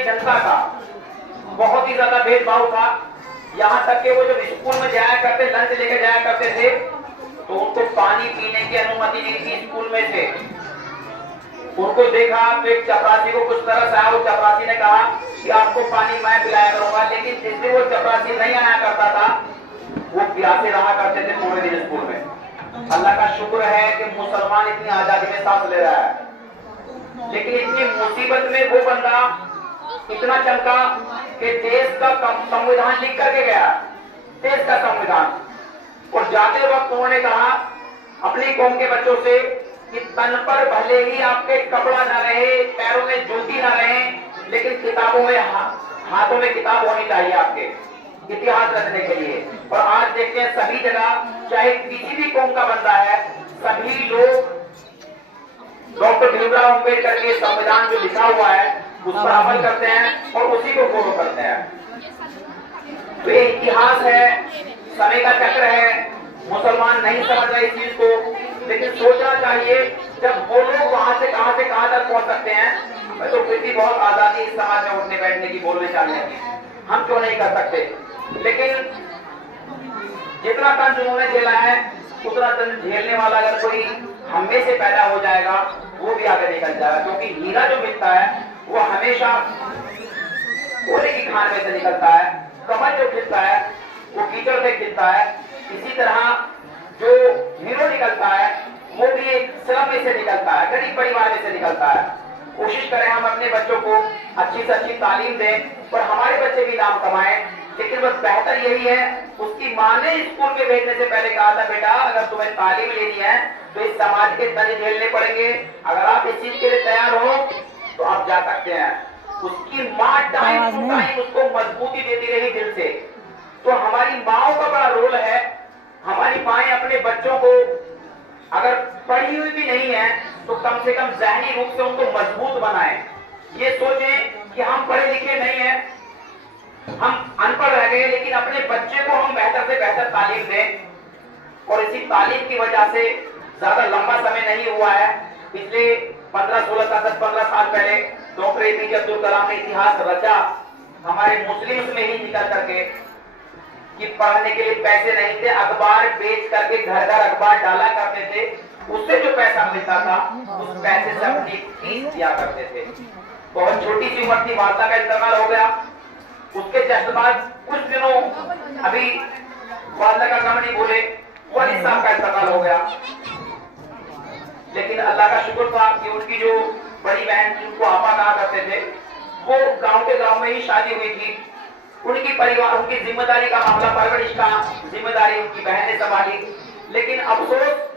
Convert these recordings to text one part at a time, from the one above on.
में जनता का बहुत ही ज्यादा भेदभाव था। यहाँ तक कि वो जब स्कूल में जाया करते, लंच लेकर जाया करते थे, तो उनको पानी पीने की अनुमति नहीं थी स्कूल में से। उनको देखा तो एक चपरासी को कुछ तरस आया, वो चपरासी ने कहा कि आपको पानी मैं पिलाया करूंगा, लेकिन जिस दिन वो चपरासी नहीं आया करता था, वो प्यासे रहा करते थे पूरे दिन स्कूल में। अल्लाह का शुक्र है कि मुसलमान इतनी आजादी में सांस ले रहा है, लेकिन इतनी मुसीबत में वो बंदा इतना चमका कि देश का संविधान लिख करके गया, देश का संविधान। और जाते वक्त उन्होंने कहा अपनी कौम के बच्चों से कि तन पर भले ही आपके कपड़ा ना रहे, पैरों में जूती ना रहे, लेकिन किताबों में हाथों में किताब होनी चाहिए आपके इतिहास रखने के लिए। और आज देखते हैं सभी जगह, चाहे किसी भी कौम का बंदा है, सभी लोग डॉक्टर भीमराव अम्बेडकर के संविधान जो लिखा हुआ है उस पर अमल करते हैं और उसी को फॉलो करते हैं। तो ये इतिहास है, समय का चक्र है। मुसलमान नहीं समझ रहे इस चीज को, लेकिन सोचना चाहिए जब वो लोग वहां से कहां तक पहुंच सकते हैं, तो फिर भी बहुत आजादी इस समाज में उठने बैठने की, बोलने चालने की, हम क्यों नहीं कर सकते। लेकिन जितना तंज उन्होंने झेला है उतना तंज झेलने वाला अगर कोई हम में से पैदा हो जाएगा, वो भी आगे निकल जाएगा। क्योंकि हीरा जो मिलता है वो हमेशा कोयले की खान में से निकलता है, कमल जो खिलता है वो कीचड़ से खिलता है। इसी तरह जो हीरो निकलता है वो भी एक श्रम में से निकलता है, गरीब परिवार में से निकलता है। कोशिश करें हम अपने बच्चों को अच्छी से अच्छी तालीम दें और हमारे बच्चे भी नाम कमाएं। लेकिन बस बेहतर यही है, उसकी माँ ने स्कूल में भेजने से पहले कहा था, बेटा अगर तुम्हें तालीम लेनी है तो इस समाज के तंज झेलने पड़ेंगे, अगर आप इस चीज के लिए तैयार हो तो आप जा सकते हैं। उसकी माँ टाइम टू टाइम उसको मजबूती देती रही दिल से। तो हमारी माओ का बड़ा रोल है। हमारी माएं अपने बच्चों को अगर पढ़ी हुई भी नहीं है तो कम से कम ज़हनी रूप से उनको मजबूत बनाएं। ये सोचें कि हम पढ़े लिखे नहीं हैं, हम अनपढ़ रह गए, लेकिन अपने बच्चे को हम बेहतर से बेहतर तालीम दें। और इसी तालीम की वजह से ज्यादा लंबा समय नहीं हुआ है, पिछले 15-16 साल 10-15 साल पहले डॉक्टर एपीजे अब्दुल कलाम ने इतिहास रचा हमारे मुस्लिम्स में ही निकल करके कि पढ़ने के लिए पैसे नहीं थे, अखबार बेच करके घर घर अखबार डाला करते थे, उससे जो पैसा मिलता था उस पैसे से अपनी फीस दिया करते थे। बहुत छोटी सी उम्र थी, वालदा का इंतकाल हो गया। उसके जस्ट बाद कुछ दिनों अभी वालदा का नाम नहीं बोले, वालिद साहब का इंतकाल हो गया। लेकिन अल्लाह का शुक्र था कि उनकी जो बड़ी बहन थी, उनको आपा कहा करते थे, वो गांव के गांव में ही शादी हुई थी। उनकी परिवार, उनकी जिम्मेदारी का मामला, परवरिश का जिम्मेदारी उनकी बहन ने संभाली। लेकिन अफसोस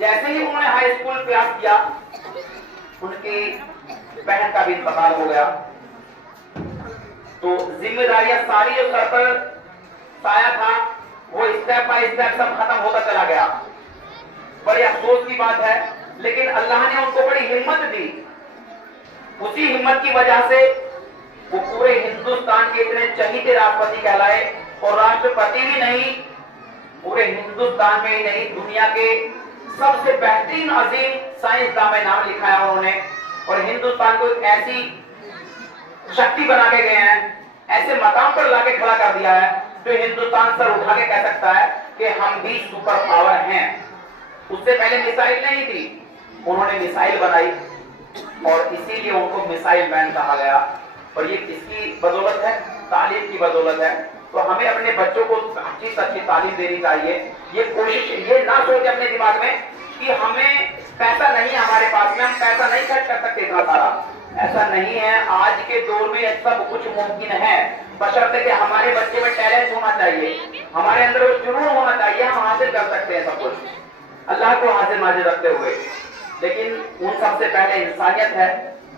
जैसे ही उन्होंने हाई स्कूल पास किया, उनकी बहन का भी इंतकाल हो गया। तो जिम्मेदारियां सारी जो सर पर साया था वो स्टेप बाय स्टेप सब खत्म होता चला गया। बड़े अफसोस की बात है, लेकिन अल्लाह ने उनको बड़ी हिम्मत दी। उसी हिम्मत की वजह से वो पूरे हिंदुस्तान के इतने चहीते राष्ट्रपति कहलाए, और राष्ट्रपति भी नहीं, पूरे हिंदुस्तान में ही नहीं, दुनिया के सबसे बेहतरीन अजीम साइंसदान में नाम लिखाया उन्होंने। और हिंदुस्तान को एक ऐसी शक्ति बना के गए हैं, ऐसे मकाम पर लाके खड़ा कर दिया है जो हिंदुस्तान सर उठा के कह सकता है कि हम भी सुपर पावर हैं। उससे पहले मिसाइल नहीं थी, उन्होंने मिसाइल बनाई और इसीलिए उनको मिसाइल मैन कहा गया। और ये किसकी बदौलत है? तालीम की बदौलत है। तो हमें अपने बच्चों को अच्छी से अच्छी तालीम देनी चाहिए। ये कोशिश, ये ना सोचे अपने दिमाग में कि हमें पैसा नहीं है हमारे पास में, हम पैसा नहीं खर्च कर सकते इतना सारा। ऐसा नहीं है, आज के दौर में सब कुछ मुमकिन है, बशर्ते कि हमारे बच्चे में टैलेंट होना चाहिए, हमारे अंदर वो जुनून होना चाहिए, हम हासिल कर सकते हैं सब कुछ अल्लाह को हासिल नाजिल रखते हुए। लेकिन उन सबसे पहले इंसानियत है,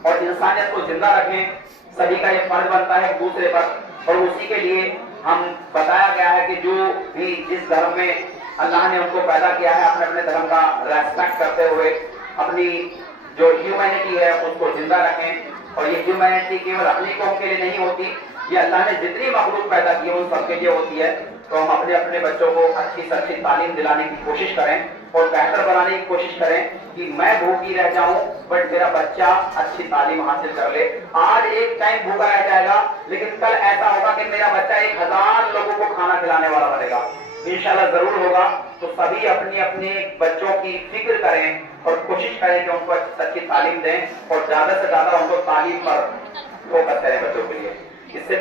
और इंसानियत को जिंदा रखें। सभी का ये फर्ज बनता है एक दूसरे पर, और उसी के लिए हम बताया गया है कि जो भी जिस धर्म में अल्लाह ने उनको पैदा किया है, अपने अपने धर्म का रेस्पेक्ट करते हुए अपनी जो ह्यूमैनिटी है उसको जिंदा रखें। और ये ह्यूमैनिटी केवल अपनी कौम के लिए नहीं होती, ये अल्लाह ने जितनी मखलूक पैदा की है उन सबके लिए होती है। तो हम अपने अपने बच्चों को अच्छी से अच्छी तालीम दिलाने की कोशिश करें। اور بہتر بنانے کی کوشش کریں کہ میں بھوکی رہ جاؤں بٹ میرا بچہ اچھی تعلیم حاصل کر لے. آج ایک ٹائم بھوکا رہ جائے گا لیکن کل ایسا ہوگا کہ میرا بچہ 1000 لوگوں کو کھانا کھلانے والا بنے گا. انشاءاللہ ضرور ہوگا. تو سبھی اپنی اپنے بچوں کی فکر کریں اور کوشش کریں کہ ان کو اچھی تعلیم دیں اور زیادہ سے زیادہ ان کو تعلیم پر فوکس کریں بچوں کے لیے. اس سے